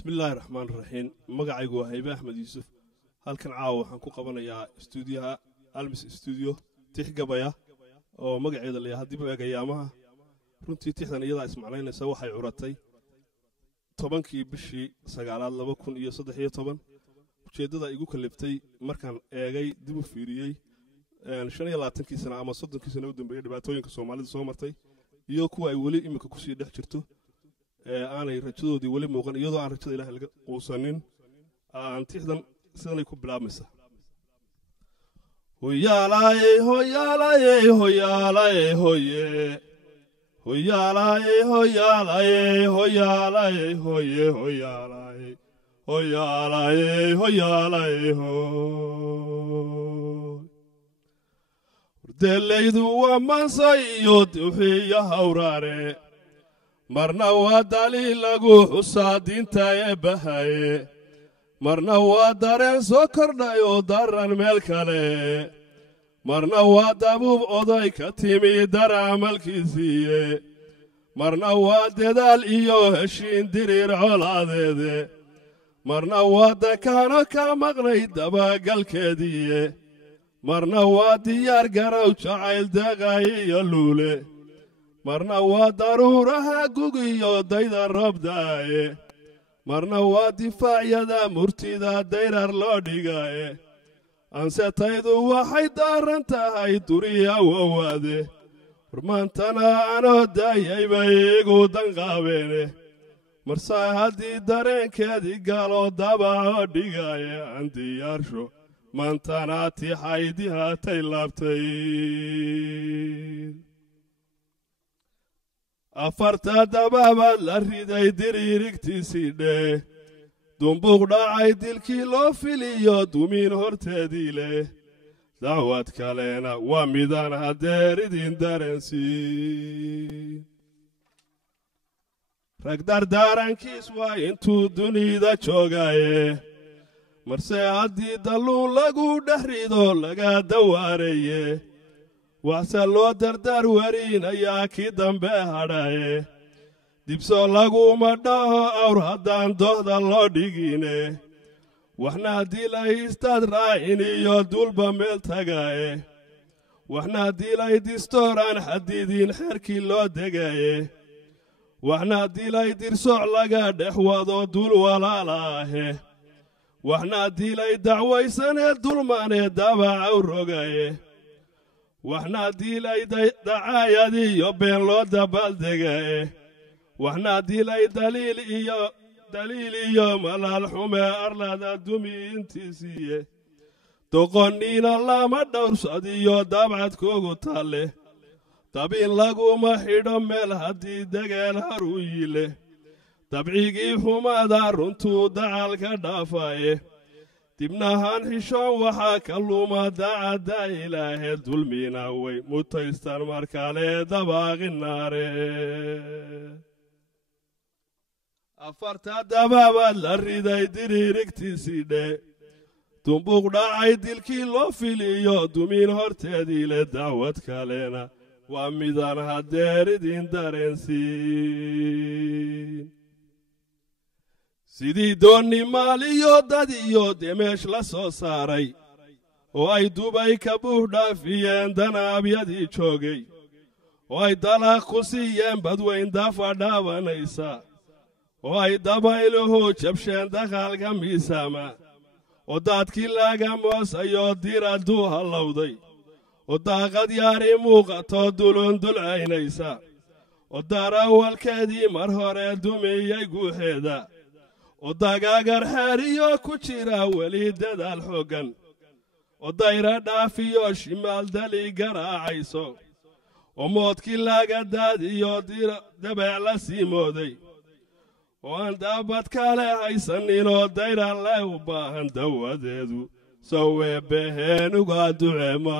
بسم الله الرحمن الرحيم مقعيقو هيبة أحمد يوسف هالكن عاو حنكو قبنا يا استوديوها ألمس استوديو تحقبايا oo magaceeda la hadii baa gayamaha runtii tixdan iyada ismacnaynaysa waxay curatay 10kii bishii 9aad 2013 ujeedada igu kaliftay markaan eegay dib u fiiriyay 25kii sano ama 30kii sano u dambeeyay dhibaatooyinka Soomaalida soo martay iyo kuwa ay wali imika ku sii dhex jirto aanay rajadoodii wali muuqan iyadoo aan rajada Ilaahay laga quusanin aan tixdan sidanay ku bilaabmaysa hoyalaye hoyalaye hoyalaye hoye hoyalaye hoyalaye hoyalaye hoye hoyalaye hoyalaye hoyalaye ho delaydu wa mansayo duxiya hawrare marna waa dalil lagu xusaadinta ee bahaye marna waa dareen soo kordhay oo daran meel kale marna waa dabuub oday ka timi daraamalkiisiiye marna waa dadaal iyo heshiin diriir colaadeede marna waa dakaano ka maqnay dabagalkeediiye marna waa diyaar garow jacayl deeqay iyo luule marna waa daruuraha gugiyo dayda roobdaaye marna waa difaacyada murtida dayrar loo dhigaye ansetaydu waxay daaran tahay duriya wawaade hormaantana anoo daayay bay igu danqaabeene marsaa haddii dareenkeedii galo dabacoo dhigaye aan diyaarsho maantana tixaydii haatay laabtay afarta dababaad la riday diriirigtiisii dheh dumbuuq dhacay dilkii loo filiyo dumiin horteedii leh dacwad kalena waa midaan haddeer idin dareensiin rag dardaarankiis waa intuu dunida joogaye marse haddii dalluun lagu dhex rido laga dawaaraye waxse loo dardaar warinayaa kii dambe hadhaye dibso laguma dhaho awr haddaan dooda loo dhigine waxna dilay istaad raacin iyo dulba meel tagaye waxna dilay distooraan xadiidin xerkii loo degaye waxna dilay dirsooc laga dhex wado dul walaalaahe waxna dilay dacwaysanee dulmanee dabacaw rogaye waxna dilay dacaayadiyo been loo dabaaldegaye waxna dilay daliil iyo malaal xume arlada dumi intiisiiye doqonniina lama dhowrsadiyo dabcadkoogu talle dabin laguma xidho meel haddii degeel haru yile dabcigii xumada runtuu dacal ka dhaafaye dibnahaan xishoon waxaa ka luma dacadda ilaahe dulmina way mutaystaan markale dabaaqinaare afarta dababaad la riday diriirigtiisii dheh dumbuuq dhacay dilkii loo filiyo dumiin horteedii leh dacwad kalena waa midaan haddeer idin dareensiin sidii doonni maal iyo dad iyo demeesh la soo saaray oo ay dubay ka buux dhaafiyeen danaabyadii joogay oo ay dalaaq ku siiyeen badweyn dafa dhaabanaysa oo ay dabayluhu jabsheen dakhaalka miisaama oo daadkii laga moosayoo diradduu hallowday oo daaqad yaari muuqatoo dulundulcaynaysa oo darawalkeedii mar hore dumiyey guuxeeda oo dagaagar xeeriyo ku jira weli dadaal xooggan oo dayra dhaafiyo shimaal dali garaacayso oo moodkii laga daadiyo dabeec la sii mooday oo aan daabad kale haysaninoo dayra le u baahan dawadeedu saweebaheen uga duceema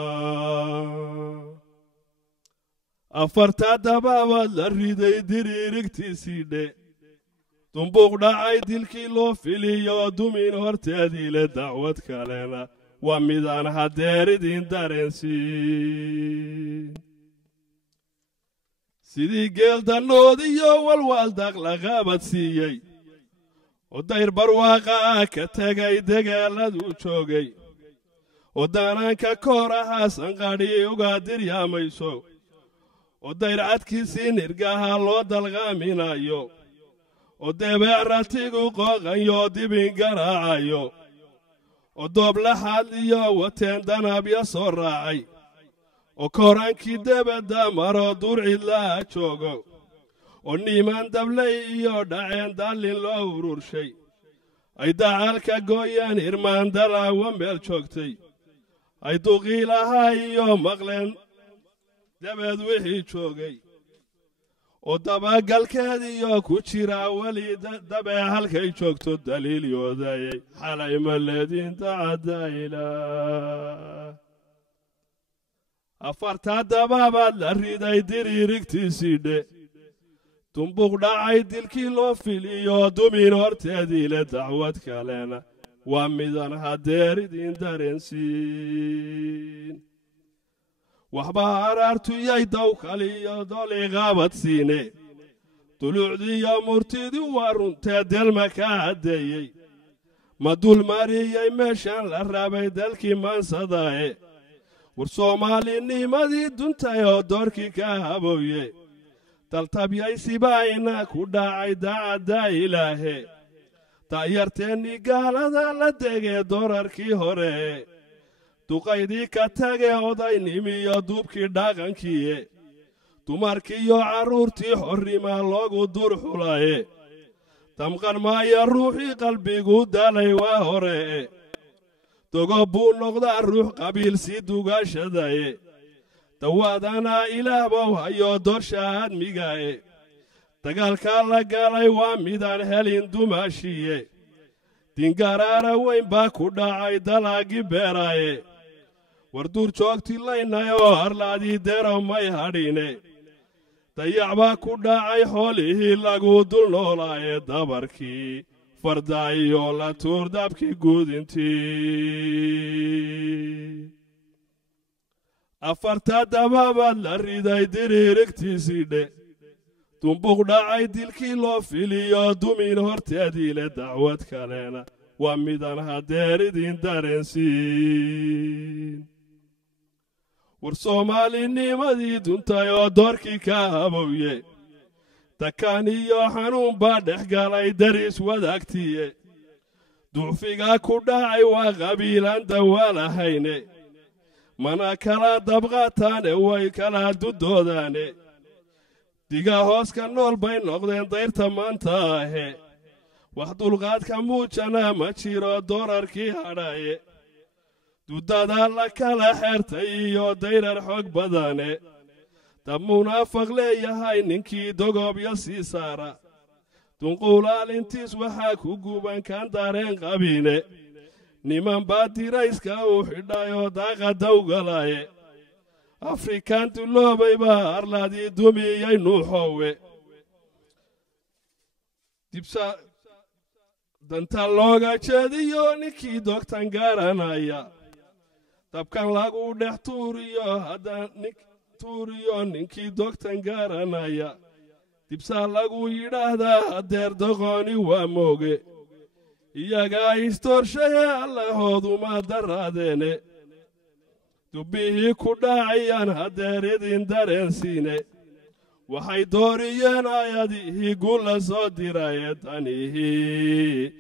afarta dababaad la riday diriirigtiisii dheh dumbuuq dhacay dilkii loo filiyo dumin horteedii leh dacwad kalena waa midaan haddeer idin dareensiin sidii geel dannood iyo walwaal daaqlaqaabad siiyey ودير برواقا كتاقاي دقالدو جوغي ودانانكا كورها سنقاري وقادر يا ميسو ودير عدكيسي نرقاها لو دالغامينايو وديبع راتيقو قوغايو ديبين قراعايو ودوب لحاليو وتين دانابيا صراعي وكورانكي دبدا مرو دورعي لا جوغو ونيمان دبليو داعين دالين لو ورورشي اي دعالكا قويان إرمان دلا ومبيل جوغتي اي دوغيلهايو مغلين دبد وحي جوغي ودبا قالكاديو كوشيرا ولي دبا هالكي جوغتو الدليل يوداي حالاي مالدين تعدايلا أفرتا دبابا لريداي ديري ركتي سيدي تنبوغ داعي ديلكي لو فيليو دومين هورتادي لدعوات كالينا واميدان هاديري دين دارنسين وحبا أرارتو يايداو كاليو دولي غابت سيني طلوع دي مرتدي وارونتا ديل مكادي مدول ماري يمشان للرابي دالكي من صداي ورسومالي نيمادي دونتايو دوركي كهابوي تلتبياي سيباينا كوداعي داعدا إلهي تايرتيني قالدا لديغي دوراركي هوري تقايدي كتاغي عوداي نيميو دوبكي داغانكي تماركيو عرورتي حريما لوغو دور حولاي تمغن مايا روحي قلبي قودالي واهوري تقبو نقضى الروح قبيل سيدوغا شداي توادانا إلهبو هيو دور شاهد ميغاي تقال كالا قالي واميدان هلين دوماشي دينقارارا وين باكو داعي دلاقي بيراي وردور جوغتي لينايو هرلادي ديرو ماي هاريني تيع باكو داعي حوليه لاغو دول نولاي دابركي فردايو لا تور دابكي قودنتي أفرتا دبابا لريداي ديري ركتي سيدي تنبوغ داعي ديلكي لو فيليو دومين هورتادي لدعوات كالينا واميدان هاديري دين دارنسين ورسومالي نيمادي دونتايو دوركي كهابوي تكانيو حنون بادح قالي دريس وداكتي دوفيقا كوداعي وغبيلان دوالا هيني منا كلا دبغاتاني وي كلا دودوداني ديغا هوسكا نول بين نقدين ديرتا مانتاهي وحدو لغادكا موجانا ما جيرو دوراركي هاراي دودادا لكالا حيرتايو ديرار حوق بداني تب منافق ليهاي ننكي دوغوب يسي سارا تنقولا لنتيس وحاكو قوبان كان دارين قبيني نيمان باتي رايسكا وحدايو داقا دوغلاي أفريكان تلو بيبا أرلادي دومي ينوحوي تبسا دانتالوغا چاديو نكي دوكتان غارانايا تبكان لاغو دحتوريو هدا توريو نكي دوكتان غارانايا تبسا لاغو يرادا هدير دوغوني واموغي iyagaa istoorshaya allahoodumaa daraadeene dubbihii ku dhaacayaan hadeer idin dareensiine waxay dooriyeen aayadihii guula soo diraye danihii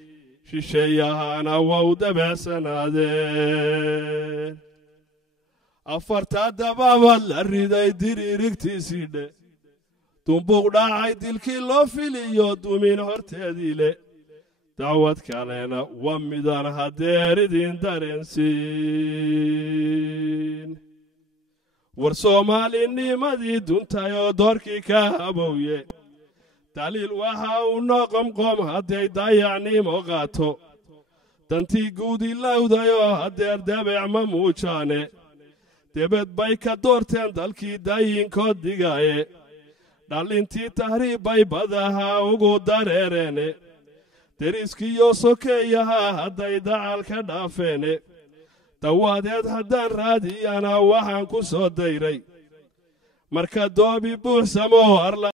shisheeyahaana waa u dabeecsanaadeen afartaa dabaabad la riday diriirigtiisiidhe dumbuuq dhaacay dilkii loo filiyo dumin horteedii le دعوات كالينا ومدان هدير دين دارنسين ورسومالي نيمادي دونتايو دوركي كهابوي دليل وحاو نقم قوم هدي دايعني موغاتو دانتي قودي لاودايو هدير دابع مموشاني دبت بايكا دورتين دالكي داين كود ديغاي دالينتي تهريب باي بداها وغو داريريني deriskiyo sokeeyaha hadday dacalka dhaafeene dawaadeed haddaan raadiyana waxaan ku soo dayray marka doobi buuxsamo